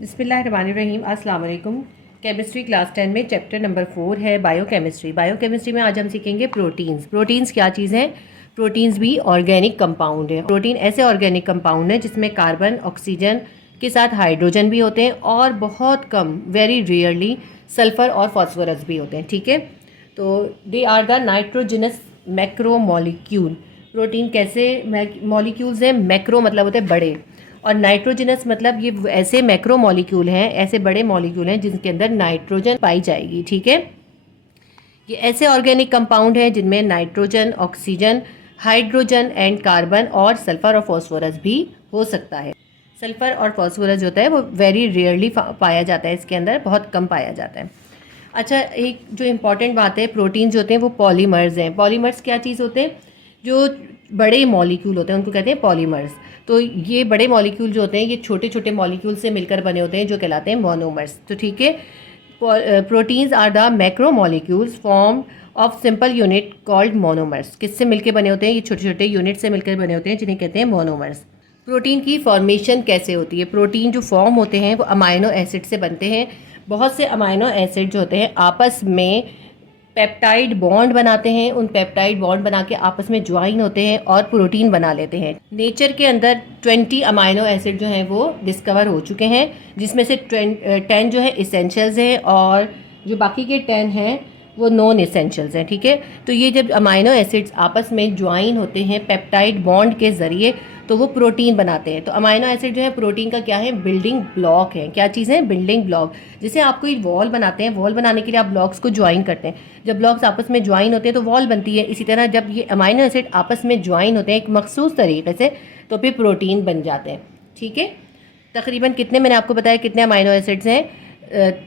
बिस्मिल्लाहिर्रहमानिर्रहीम। अस्सलाम वालेकुम। केमिस्ट्री क्लास 10 में चैप्टर नंबर 4 है बायोकेमिस्ट्री। बायोकेमिस्ट्री में आज हम सीखेंगे प्रोटीन्स। प्रोटीन्स क्या चीज़ हैं? प्रोटीन्स भी ऑर्गेनिक कंपाउंड है। प्रोटीन ऐसे ऑर्गेनिक कंपाउंड है जिसमें कार्बन, ऑक्सीजन के साथ हाइड्रोजन भी होते हैं और बहुत कम, वेरी रेयरली, सल्फ़र और फॉस्फोरस भी होते हैं। ठीक है, तो they are the nitrogenous macromolecule. Protein कैसे मॉलिक्यूल्स हैं? मैक्रो मतलब होते हैं बड़े, और नाइट्रोजनस मतलब ये ऐसे मैक्रो मॉलिक्यूल हैं, ऐसे बड़े मॉलिक्यूल हैं जिनके अंदर नाइट्रोजन पाई जाएगी। ठीक है, ये ऐसे ऑर्गेनिक कंपाउंड हैं जिनमें nitrogen, oxygen, hydrogen and carbon और सल्फर और फॉस्फोरस भी हो सकता है। सल्फर और फॉस्फोरस जो होता है वो वेरी रेयरली पाया जाता है, इसके अंदर बहुत कम पाया जाता है। अच्छा, एक जो इम्पॉर्टेंट बात है, प्रोटीन जो होते हैं वो पॉलीमर्स हैं। पॉलीमर्स क्या चीज़ होते हैं? जो बड़े मॉलिक्यूल होते हैं उनको कहते हैं पॉलीमर्स। तो ये बड़े मॉलिक्यूल जो होते हैं ये छोटे छोटे मॉलिक्यूल से मिलकर बने होते हैं जो कहलाते हैं मोनोमर्स। तो ठीक है, proteins are the macro molecules form of simple unit called monomers. किससे मिलकर बने होते हैं? ये छोटे छोटे यूनिट से मिलकर बने होते हैं जिन्हें कहते हैं मोनोमर्स। प्रोटीन की फॉर्मेशन कैसे होती है? प्रोटीन जो फॉर्म होते हैं वो अमाइनो एसिड से बनते हैं। बहुत से अमाइनो एसिड जो होते हैं आपस में पेप्टाइड बॉन्ड बनाते हैं। उन पेप्टाइड बॉन्ड बना के आपस में ज्वाइन होते हैं और प्रोटीन बना लेते हैं। नेचर के अंदर 20 अमाइनो एसिड जो हैं वो डिस्कवर हो चुके हैं, जिसमें से 10 जो है इसेंशियल्स हैं और जो बाकी के 10 हैं वो नॉन इसेंशियल्स हैं। ठीक है, तो ये जब अमाइनो एसिड्स आपस में ज्वाइन होते हैं पेप्टाइड बॉन्ड के ज़रिए तो वो प्रोटीन बनाते हैं। तो अमाइनो एसिड जो है प्रोटीन का क्या है? बिल्डिंग ब्लॉक है। क्या चीज़ है? Building block. जैसे आप कोई वॉल बनाते हैं, वॉल बनाने के लिए आप ब्लॉक्स को ज्वाइन करते हैं। जब ब्लॉक्स आपस में ज्वाइन होते हैं तो वॉल बनती है। इसी तरह जब ये अमाइनो एसिड आपस में ज्वाइन होते हैं एक मखसूस तरीके से तो फिर प्रोटीन बन जाते हैं। ठीक है, तकरीबन कितने, मैंने आपको बताया कितने अमाइनो एसिड्स हैं?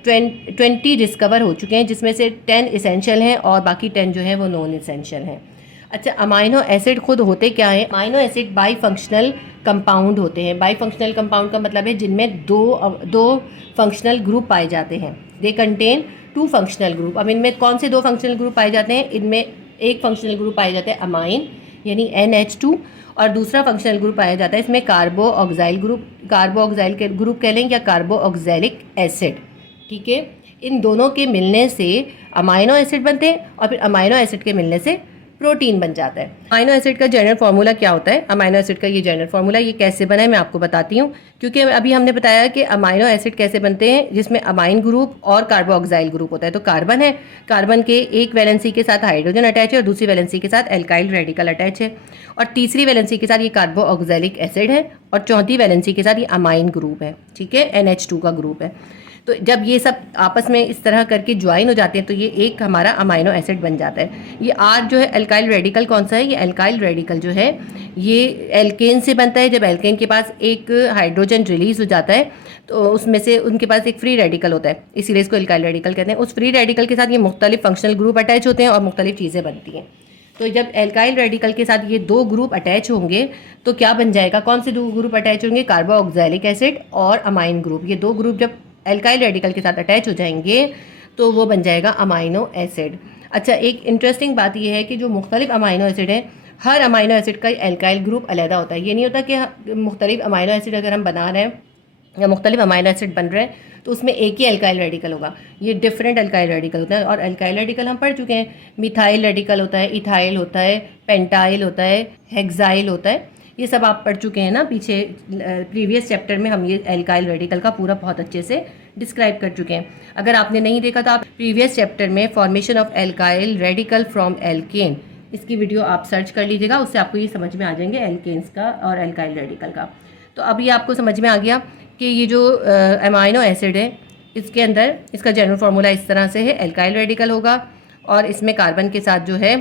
20 डिस्कवर हो चुके हैं, जिसमें से 10 इसेंशियल हैं और बाकी 10 जो है वो नॉन इसेंशियल हैं। अच्छा, अमाइनो एसिड खुद होते क्या है? Amino acid by functional compound होते हैं। बाई फंक्शनल कंपाउंड का मतलब है जिनमें दो फंक्शनल ग्रुप पाए जाते हैं। They contain 2 functional group. अब इनमें कौन से 2 फंक्शनल ग्रुप पाए जाते हैं? इनमें एक फंक्शनल ग्रुप पाया जाता है अमाइन यानी NH2, और दूसरा फंक्शनल ग्रुप पाया जाता है इसमें कार्बो ऑक्साइल ग्रुप। कार्बो ऑक्साइल के ग्रुप कह लें या कार्बो ऑक्सैलिक एसिड। ठीक है, इन दोनों के मिलने से अमाइनो एसिड बनते हैं और फिर अमाइनो एसिड के मिलने से प्रोटीन बन जाता है। अमाइनो एसिड का जनरल फार्मूला क्या होता है? अमाइनो एसिड का ये जनरल फार्मूला ये कैसे बना है मैं आपको बताती हूँ, क्योंकि अभी हमने बताया कि अमाइनो एसिड कैसे बनते हैं जिसमें अमाइन ग्रुप और कार्बोऑक्साइल ग्रुप होता है। तो कार्बन है, कार्बन के एक वैलेंसी के साथ हाइड्रोजन अटैच है और दूसरी वैलेंसी के साथ एल्काइल रेडिकल अटैच है, और तीसरी वैलेंसी के साथ ये कार्बोऑक्सैलिक एसिड है, और चौथी वैलेंसी के साथ ये अमाइन ग्रुप है। ठीक है, NH2 का ग्रुप है। तो जब ये सब आपस में इस तरह करके ज्वाइन हो जाते हैं तो ये एक हमारा अमाइनो एसिड बन जाता है। ये R जो है एल्काइल रेडिकल कौन सा है? ये एल्काइल रेडिकल जो है ये एल्केन से बनता है। जब एल्केन के पास एक हाइड्रोजन रिलीज हो जाता है तो उसमें से उनके पास एक फ्री रेडिकल होता है, इसीलिए इसको एल्काइल रेडिकल कहते हैं। उस फ्री रेडिकल के साथ ये मुख्तलिफ फंक्शनल ग्रुप अटैच होते हैं और मुख्तलिफ चीज़ें बनती हैं। तो जब एल्काइल रेडिकल के साथ ये 2 ग्रुप अटैच होंगे तो क्या बन जाएगा? कौन से 2 ग्रुप अटैच होंगे? कार्बोऑक्सैलिक एसिड और अमाइन ग्रुप। ये 2 ग्रुप जब एल्काइल रेडिकल के साथ अटैच हो जाएंगे तो वो बन जाएगा अमाइनो एसिड। अच्छा, एक इंटरेस्टिंग बात ये है कि जो मुख्तलिफ अमाइनो एसिड हैं, हर अमाइनो एसिड का एल्काइल ग्रुप अलग होता है। ये नहीं होता कि मुख्तलिफ अमाइनो एसिड अगर हम बना रहे हैं या मुख्तलिफ अमाइनो एसिड बन रहे हैं तो उसमें एक ही एल्काइल रेडिकल होगा। ये डिफरेंट एल्काइल रेडिकल होता है, और एल्काइल रेडिकल हम पढ़ चुके हैं। मिथाइल रेडिकल होता है, इथाइल होता है, पेंटाइल होता है, हेक्साइल होता है। ये सब आप पढ़ चुके हैं ना, पीछे प्रीवियस चैप्टर में हम ये एल्काइल रेडिकल का पूरा बहुत अच्छे से डिस्क्राइब कर चुके हैं। अगर आपने नहीं देखा तो आप प्रीवियस चैप्टर में formation of alkyl radical from alkane, इसकी वीडियो आप सर्च कर लीजिएगा, उससे आपको ये समझ में आ जाएंगे एल्केन्स का और एल्काइल रेडिकल का। तो अब ये आपको समझ में आ गया कि ये जो अमाइनो एसिड है इसके अंदर इसका जनरल फार्मूला इस तरह से है। एल्काइल रेडिकल होगा और इसमें कार्बन के साथ जो है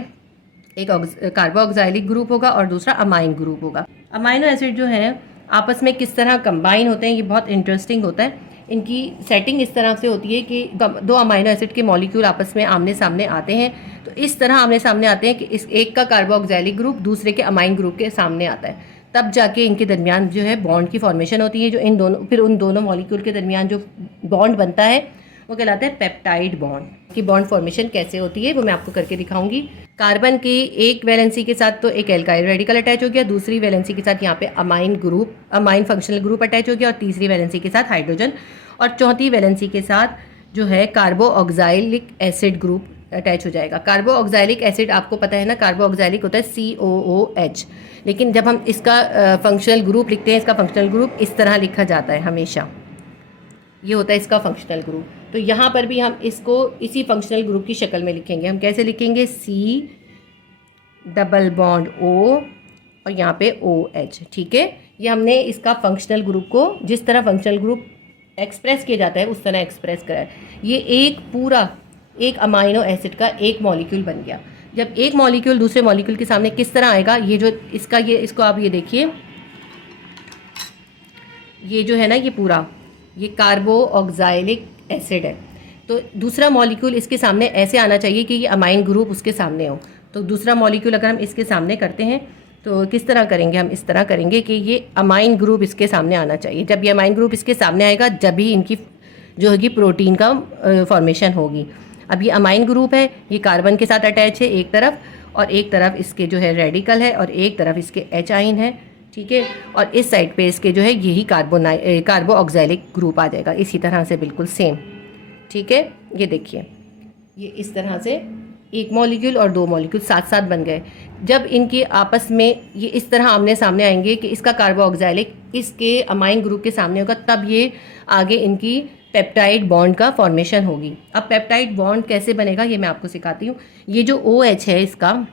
एक कार्बोऑक्सैलिक ग्रुप होगा और दूसरा अमाइन ग्रुप होगा। अमाइनो एसिड जो है आपस में किस तरह कंबाइन होते हैं ये बहुत इंटरेस्टिंग होता है। इनकी सेटिंग इस तरह से होती है कि 2 अमाइनो एसिड के मॉलिक्यूल आपस में आमने सामने आते हैं। तो इस तरह आमने सामने आते हैं कि इस एक का कार्बोऑक्सैलिक ग्रुप दूसरे के अमाइन ग्रुप के सामने आता है, तब जाके इनके दरमियान जो है बॉन्ड की फॉर्मेशन होती है। जो इन दोनों फिर उन दोनों मॉलिक्यूल के दरमियान जो बॉन्ड बनता है वो कहलाता है पेप्टाइड बॉन्ड। कि बॉन्ड फॉर्मेशन कैसे होती है वो मैं आपको करके दिखाऊंगी। कार्बन की एक वैलेंसी के साथ तो एक एल्काइल रेडिकल अटैच हो गया, दूसरी वैलेंसी के साथ यहाँ पे अमाइन फंक्शनल ग्रुप अटैच हो गया, और तीसरी वैलेंसी के साथ हाइड्रोजन, और चौथी वैलेंसी के साथ जो है कार्बोऑक्साइलिक एसिड ग्रुप अटैच हो जाएगा। कार्बोऑक्साइलिक एसिड आपको पता है ना, कार्बोऑक्साइलिक होता है COOH, लेकिन जब हम इसका फंक्शनल ग्रुप लिखते हैं, इसका फंक्शनल ग्रुप इस तरह लिखा जाता है हमेशा, ये होता है इसका फंक्शनल ग्रुप। तो यहाँ पर भी हम इसको इसी फंक्शनल ग्रुप की शक्ल में लिखेंगे। हम कैसे लिखेंगे, C डबल बॉन्ड O और यहाँ पे OH, ठीक है। ये हमने इसका फंक्शनल ग्रुप को जिस तरह फंक्शनल ग्रुप एक्सप्रेस किया जाता है उस तरह एक्सप्रेस करा है। ये एक अमाइनो एसिड का एक मॉलिक्यूल बन गया। जब एक मॉलिक्यूल दूसरे मॉलिक्यूल के सामने किस तरह आएगा, ये जो इसको आप ये देखिए, ये जो है ना, ये पूरा ये कार्बोऑक्साइलिक एसिड है। तो दूसरा मॉलिक्यूल इसके सामने ऐसे आना चाहिए कि ये अमाइन ग्रुप उसके सामने हो। तो दूसरा मॉलिक्यूल अगर हम इसके सामने करते हैं तो किस तरह करेंगे, हम इस तरह करेंगे कि ये अमाइन ग्रुप इसके सामने आना चाहिए। जब ये अमाइन ग्रुप इसके सामने आएगा, जब ही इनकी जो होगी प्रोटीन का फॉर्मेशन होगी। अब ये अमाइन ग्रुप है, ये कार्बन के साथ अटैच है एक तरफ, और एक तरफ इसके जो है रेडिकल है, और एक तरफ इसके H आइन है, ठीक है। और इस साइड पे इसके जो है यही कार्बोऑक्साइलिक ग्रुप आ जाएगा, इसी तरह से बिल्कुल सेम, ठीक है। ये देखिए, ये इस तरह से एक मॉलिक्यूल और दो मॉलिक्यूल साथ साथ बन गए। जब इनके आपस में ये इस तरह आमने सामने आएंगे कि इसका कार्बोऑक्साइलिक इसके अमाइन ग्रुप के सामने होगा, तब ये आगे इनकी पेप्टाइड बॉन्ड का फॉर्मेशन होगी। अब पेप्टाइड बॉन्ड कैसे बनेगा ये मैं आपको सिखाती हूँ। ये जो OH है इसका,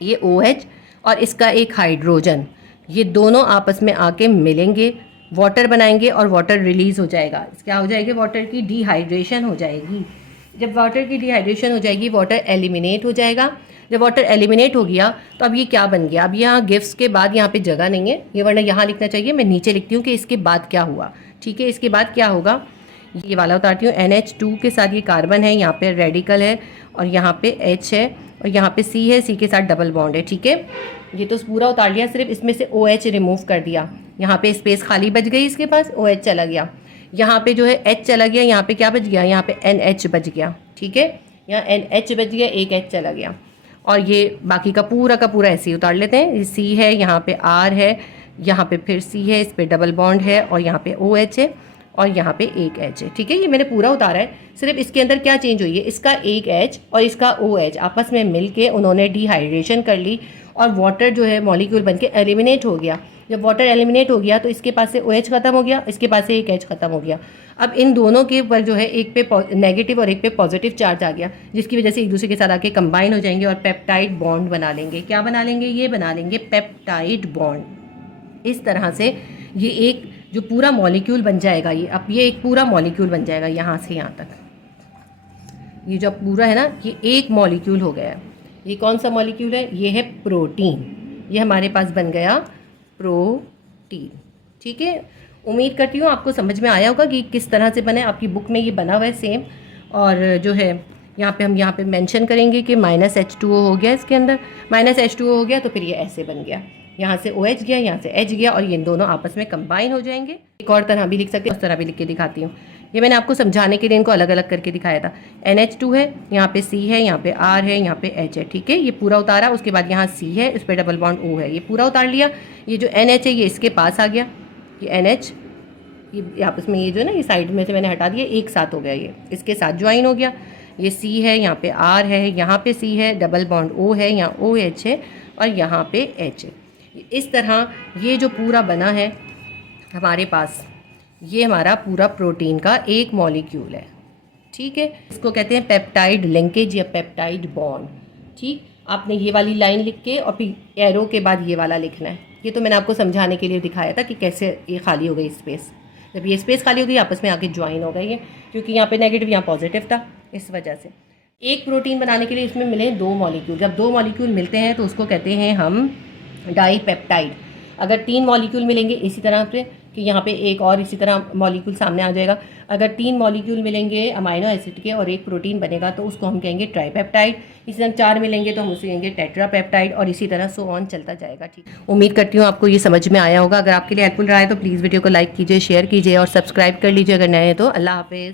ये OH और इसका एक हाइड्रोजन, ये दोनों आपस में आके मिलेंगे, वाटर बनाएंगे, और वाटर रिलीज़ हो जाएगा। क्या हो जाएगी, वाटर की डिहाइड्रेशन हो जाएगी। जब वाटर की डिहाइड्रेशन हो जाएगी, वाटर एलिमिनेट हो जाएगा। जब वाटर एलिमिनेट हो गया तो अब ये क्या बन गया, अब यहाँ गिफ्ट्स के बाद यहाँ पे जगह नहीं है, ये वरना यहाँ लिखना चाहिए, मैं नीचे लिखती हूँ कि इसके बाद क्या हुआ, ठीक है। इसके बाद क्या होगा, ये वाला उतारती हूँ। NH2 के साथ ये कार्बन है, यहाँ पे रेडिकल है, और यहाँ पे H है, और यहाँ पे C है, C के साथ डबल बॉन्ड है, ठीक है। ये तो पूरा उतार लिया, सिर्फ इसमें से OH रिमूव कर दिया। यहाँ पे स्पेस खाली बच गई, इसके पास OH चला गया। यहाँ पे जो है H चला गया, यहाँ पे क्या बच गया, यहाँ पे NH बच गया, ठीक है। यहाँ NH बच गया, एक H चला गया, और ये बाकी का पूरा ऐसे ही उतार लेते हैं। C है, यहाँ पे R है, यहाँ पे फिर C है, इस पर डबल बॉन्ड है, और यहाँ पे OH है, और यहाँ पे एक H है, ठीक है। ये मैंने पूरा उतारा है। सिर्फ इसके अंदर क्या चेंज हुई है, इसका एक H और इसका OH आपस में मिल के उन्होंने डिहाइड्रेशन कर ली, और वाटर जो है मॉलिक्यूल बन के एलिमिनेट हो गया। जब वाटर एलिमिनेट हो गया तो इसके पास से OH ख़त्म हो गया, इसके पास से एक H ख़त्म हो गया। अब इन दोनों के ऊपर जो है एक पे नेगेटिव और एक पे पॉजिटिव चार्ज आ गया, जिसकी वजह से एक दूसरे के साथ आके कंबाइन हो जाएंगे और पेप्टाइड बॉन्ड बना लेंगे। क्या बना लेंगे, ये बना लेंगे पेप्टाइड बॉन्ड। इस तरह से ये एक जो पूरा मॉलिक्यूल बन जाएगा, अब ये एक पूरा मॉलिक्यूल बन जाएगा यहाँ से यहाँ तक। ये जो पूरा है ना, ये एक मॉलिक्यूल हो गया। ये कौन सा मॉलिक्यूल है, ये है प्रोटीन। ये हमारे पास बन गया प्रोटीन, ठीक है। उम्मीद करती हूँ आपको समझ में आया होगा कि किस तरह से बने। आपकी बुक में ये बना हुआ है सेम। और जो है हम यहाँ पे मेंशन करेंगे कि -H2O हो गया, इसके अंदर -H2O हो गया, तो फिर ये ऐसे बन गया। यहाँ से OH गया, यहाँ से H गया, और ये दोनों आपस में कंबाइन हो जाएंगे। एक और तरह भी लिख सकते हैं, उस तरह भी लिख के दिखाती हूँ। ये मैंने आपको समझाने के लिए इनको अलग अलग करके दिखाया था। NH2 है, यहाँ पे C है, यहाँ पे R है, यहाँ पे H है, ठीक है। ये पूरा उतारा। उसके बाद यहाँ C है, उस पर डबल बॉन्ड O है, ये पूरा उतार लिया। ये जो NH है ये इसके पास आ गया, ये NH, ये आपस में ये जो है ना, ये साइड में से मैंने हटा दिया, एक साथ हो गया, ये इसके साथ ज्वाइन हो गया। ये C है, यहाँ पे R है, यहाँ पे C है, डबल बॉन्ड O है, यहाँ OH है, और यहाँ पे H है। इस तरह ये जो पूरा बना है हमारे पास, ये हमारा पूरा प्रोटीन का एक मॉलिक्यूल है, ठीक है। इसको कहते हैं पेप्टाइड लिंकेज या पेप्टाइड बॉन्ड, ठीक। आपने ये वाली लाइन लिख के और फिर एरो के बाद ये वाला लिखना है। ये तो मैंने आपको समझाने के लिए दिखाया था कि कैसे ये खाली हो गई स्पेस। जब ये स्पेस खाली हो गई, आपस में आके ज्वाइन हो गई है, क्योंकि यहाँ पे नेगेटिव, यहाँ पॉजिटिव था, इस वजह से। एक प्रोटीन बनाने के लिए इसमें मिले दो मॉलिक्यूल। जब दो मॉलिक्यूल मिलते हैं तो उसको कहते हैं हम डाईपेप्टाइड। अगर तीन मॉलिक्यूल मिलेंगे इसी तरह से कि यहाँ पे एक और इसी तरह मॉलिक्यूल सामने आ जाएगा। अगर तीन मॉलिक्यूल मिलेंगे अमाइनो एसिड के और एक प्रोटीन बनेगा तो उसको हम कहेंगे ट्राईपेप्टाइड। इसी तरह चार मिलेंगे तो हम उसे कहेंगे टेट्रापेप्टाइड, और इसी तरह सो ऑन चलता जाएगा, ठीक। उम्मीद करती हूँ आपको ये समझ में आया होगा। अगर आपके लिए हेल्पफुल रहा है तो प्लीज़ वीडियो को लाइक कीजिए, शेयर कीजिए और सब्सक्राइब कर लीजिए अगर नए हैं तो। अल्लाह हाफिज़।